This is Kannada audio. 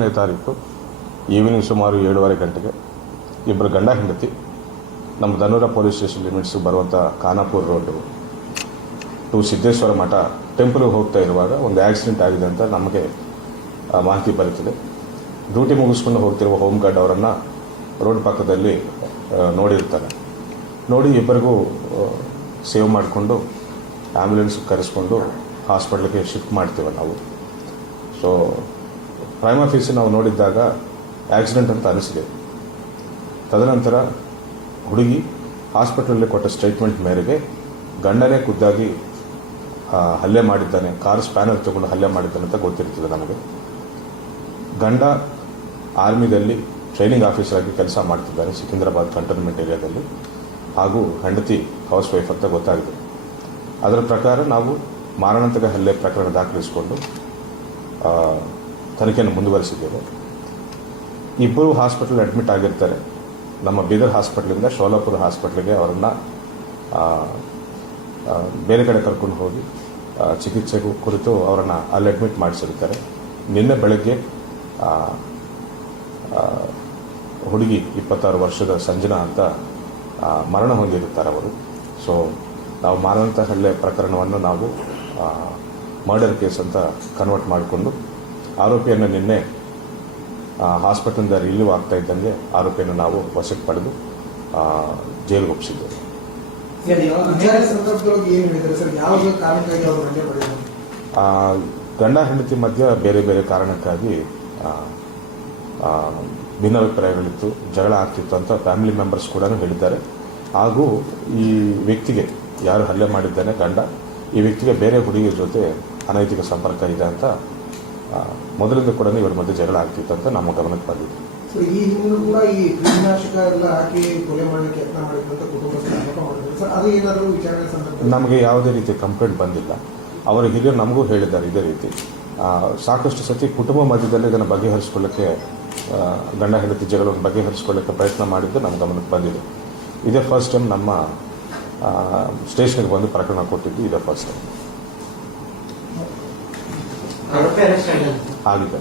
ನೇ ತಾರೀಕು ಈವ್ನಿಂಗ್ ಸುಮಾರು 7:30 ಗಂಟೆಗೆ ಇಬ್ಬರು ಗಂಡ ಹೆಂಡತಿ ನಮ್ಮ ಧನೂರ ಪೊಲೀಸ್ ಸ್ಟೇಷನ್ ಲಿಮಿಟ್ಸ್ ಬರುವಂಥ ಖಾನಾಪುರ ರೋಡು ಟು ಸಿದ್ದೇಶ್ವರ ಮಠ ಟೆಂಪಲ್ಗೆ ಹೋಗ್ತಾ ಇರುವಾಗ ಒಂದು ಆಕ್ಸಿಡೆಂಟ್ ಆಗಿದೆ ಅಂತ ನಮಗೆ ಮಾಹಿತಿ ಬರುತ್ತದೆ. ಡ್ಯೂಟಿ ಮುಗಿಸ್ಕೊಂಡು ಹೋಗ್ತಿರುವ ಹೋಮ್ ಗಾರ್ಡ್ ಅವರನ್ನು ರೋಡ್ ಪಕ್ಕದಲ್ಲಿ ನೋಡಿರ್ತಾರೆ. ನೋಡಿ ಇಬ್ಬರಿಗೂ ಸೇವ್ ಮಾಡಿಕೊಂಡು ಆ್ಯಂಬುಲೆನ್ಸ್ ಕರೆಸ್ಕೊಂಡು ಹಾಸ್ಪಿಟ್ಲಿಗೆ ಶಿಫ್ಟ್ ಮಾಡ್ತೀವಿ ನಾವು. ಸೊ ಪ್ರೈಮ್ ಆಫೀಸ್ ನಾವು ನೋಡಿದ್ದಾಗ ಆಕ್ಸಿಡೆಂಟ್ ಅಂತ ಅನಿಸಿದೆ. ತದನಂತರ ಹುಡುಗಿ ಹಾಸ್ಪಿಟಲಲ್ಲಿ ಕೊಟ್ಟ ಸ್ಟೇಟ್ಮೆಂಟ್ ಮೇರೆಗೆ ಗಂಡನೇ ಖುದ್ದಾಗಿ ಹಲ್ಲೆ ಮಾಡಿದ್ದಾನೆ, ಕಾರ್ ಸ್ಪ್ಯಾನರ್ ತಗೊಂಡು ಹಲ್ಲೆ ಮಾಡಿದ್ದಾನೆ ಅಂತ ಗೊತ್ತಿರ್ತದೆ ನಮಗೆ. ಗಂಡ ಆರ್ಮಿದಲ್ಲಿ ಟ್ರೈನಿಂಗ್ ಆಫೀಸರ್ ಆಗಿ ಕೆಲಸ ಮಾಡ್ತಿದ್ದಾನೆ ಸಿಕಿಂದ್ರಾಬಾದ್ ಕಂಟೋನ್ಮೆಂಟ್ ಏರಿಯಾದಲ್ಲಿ, ಹಾಗೂ ಹೆಂಡತಿ ಹೌಸ್ ವೈಫ್ ಅಂತ ಗೊತ್ತಾಗಿದೆ. ಅದರ ಪ್ರಕಾರ ನಾವು ಮಾರಣಾಂತಿಕ ಹಲ್ಲೆ ಪ್ರಕರಣ ದಾಖಲಿಸಿಕೊಂಡು ತನಿಖೆಯನ್ನು ಮುಂದುವರಿಸಿದ್ದೇವೆ. ಇಬ್ಬರು ಹಾಸ್ಪಿಟಲ್ ಅಡ್ಮಿಟ್ ಆಗಿರ್ತಾರೆ. ನಮ್ಮ ಬೀದರ್ ಹಾಸ್ಪಿಟ್ಲಿಂದ ಶೋಲಾಪುರ ಹಾಸ್ಪಿಟ್ಲಿಗೆ ಅವರನ್ನು ಬೇರೆ ಕಡೆ ಕರ್ಕೊಂಡು ಹೋಗಿ ಚಿಕಿತ್ಸೆ ಕುರಿತು ಅವರನ್ನು ಅಲ್ಲಿ ಅಡ್ಮಿಟ್ ಮಾಡಿಸಿರ್ತಾರೆ. ನಿನ್ನೆ ಬೆಳಗ್ಗೆ ಹುಡುಗಿ 26 ವರ್ಷದ ಸಂಜನಾ ಅಂತ ಮರಣ ಹೊಂದಿರುತ್ತಾರೆ ಅವರು. ಸೊ ನಾವು ಮಾರಣಾಂತಿಕ ಹಲ್ಲೆ ಪ್ರಕರಣವನ್ನು ನಾವು ಮರ್ಡರ್ ಕೇಸ್ ಅಂತ ಕನ್ವರ್ಟ್ ಮಾಡಿಕೊಂಡು ಆರೋಪಿಯನ್ನು ನಿನ್ನೆ ಹಾಸ್ಪಿಟಲ್ನಿಂದ ರಿಲೀವ್ ಆಗ್ತಾ ಇದ್ದಂಗೆ ಆರೋಪಿಯನ್ನು ನಾವು ವಶಕ್ಕೆ ಪಡೆದು ಜೈಲಿಗೆ ಒಪ್ಪಿಸಿದ್ದೇವೆ. ಗಂಡ ಹೆಂಡತಿ ಮಧ್ಯ ಬೇರೆ ಬೇರೆ ಕಾರಣಕ್ಕಾಗಿ ಭಿನ್ನಾಭಿಪ್ರಾಯಗಳಿತ್ತು, ಜಗಳ ಆಗ್ತಿತ್ತು ಅಂತ ಫ್ಯಾಮಿಲಿ ಮೆಂಬರ್ಸ್ ಕೂಡ ಹೇಳಿದ್ದಾರೆ. ಹಾಗೂ ಈ ವ್ಯಕ್ತಿಗೆ ಯಾರು ಹಲ್ಲೆ ಮಾಡಿದ್ದಾನೆ ಗಂಡ, ಈ ವ್ಯಕ್ತಿಗೆ ಬೇರೆ ಹುಡುಗಿಯ ಜೊತೆ ಅನೈತಿಕ ಸಂಪರ್ಕ ಇದೆ ಅಂತ ಮೊದಲಿಂದ ಕೂಡ ಇವರ ಮಧ್ಯೆ ಜಗಳ ಆಗ್ತಿತ್ತು ಅಂತ ನಮ್ಮ ಗಮನಕ್ಕೆ ಬಂದಿದೆ. ನಮಗೆ ಯಾವುದೇ ರೀತಿ ಕಂಪ್ಲೇಂಟ್ ಬಂದಿಲ್ಲ. ಅವರ ಹಿರಿಯರು ನಮಗೂ ಹೇಳಿದ್ದಾರೆ ಇದೇ ರೀತಿ. ಸಾಕಷ್ಟು ಸತಿ ಕುಟುಂಬ ಮಧ್ಯದಲ್ಲಿ ಇದನ್ನು ಬಗೆಹರಿಸಿಕೊಳ್ಳಕ್ಕೆ, ಗಂಡ ಹೆಂಡತಿ ಜಗಳವನ್ನು ಬಗೆಹರಿಸಿಕೊಳ್ಳಕ್ಕೆ ಪ್ರಯತ್ನ ಮಾಡಿದ್ದು ನಮ್ಮ ಗಮನಕ್ಕೆ ಬಂದಿದೆ. ಇದೇ ಫಸ್ಟ್ ಟೈಮ್ ನಮ್ಮ ಸ್ಟೇಷನ್ಗೆ ಬಂದು ಪ್ರಕರಣ ಕೊಟ್ಟಿದ್ದು ಇದೇ ಫಸ್ಟ್ ಟೈಮ್ ಆಗಿದೆ.